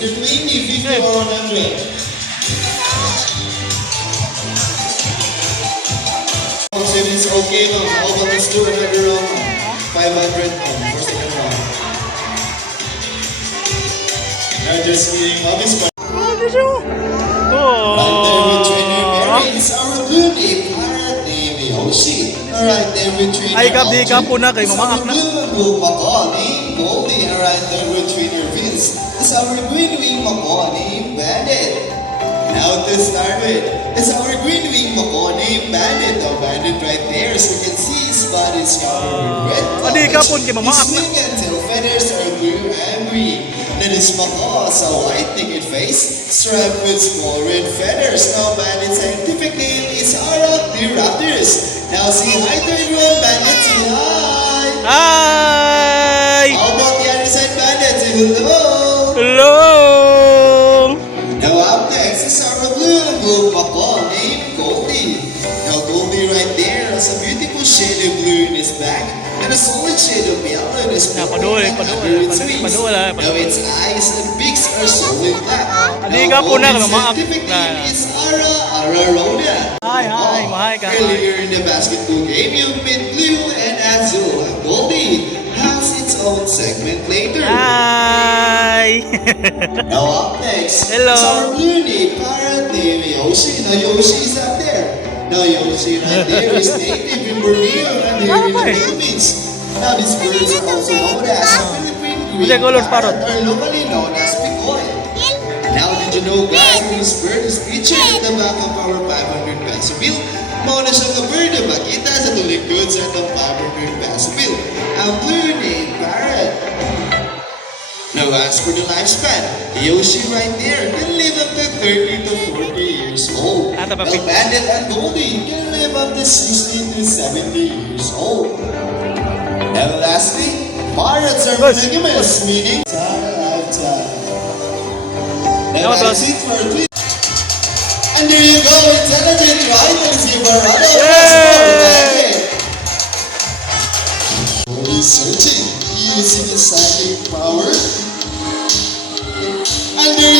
either 20, 50, or 100. If it's okay now, how about let's do another round? 500 for second round. I'm just kidding, Mommy's part. Right there with trainer Mary is our blue name, parrot name Yoshi. Alright there with trainer Ay, di ka po na kay mamaak na. Blue Mako name Goldie. Alright there with trainer Vince is our green wing Mako name Bandit. Now to start with, it's our green wing Mako named Bandit. The Bandit right there, so you can see his body is covered with red colors. Adi ka po kay mamaak His na. wing and tail feathers are blue and green. Then his Mako has a white naked face, striped with small red feathers. Now Bandit's scientific name is Arachniraptors. Now say hi to everyone, Bandit. Say hi. Hi! How about the other side, Bandit? Say hello. Hello! Now up next is our blue and gold Mako named Goldie. Now Goldie right there has a beautiful shade of blue in his back and a solid shade of yellow in his back. Now its eyes and beaks are solid black. Adi ka po na kay mamaak scientific na. name is Araronia. Hi, mahay ka. Earlier in the basketball game, you met blue and azul. And Goldie has its own segment later. Hi! Now up next Hello. is our blue name, parrot name Yoshi. Now Yoshi is up there. Now Yoshi right there is native in Borneo and here in the Philippines. Now these birds are also known as Philippine green parrot or locally known as picoy. Now did you know guys, this bird is featured at the back of our 500 peso bill? Mauna siyang ka-bird na makita sa tulikod sa itong 500 peso bill. Ang blue name, parrot. Now as for the lifespan, Yoshi right there can live up to 30 to 40 years old. Ata pa, While Bandit and Goldie can live up to 60 to 70 years old. And lastly, parrots are monogamous, meaning entire lifetime. Now that's it for this. And there you go, intelligent rivals give a round of applause for Bandit. Researching using his psychic power. And there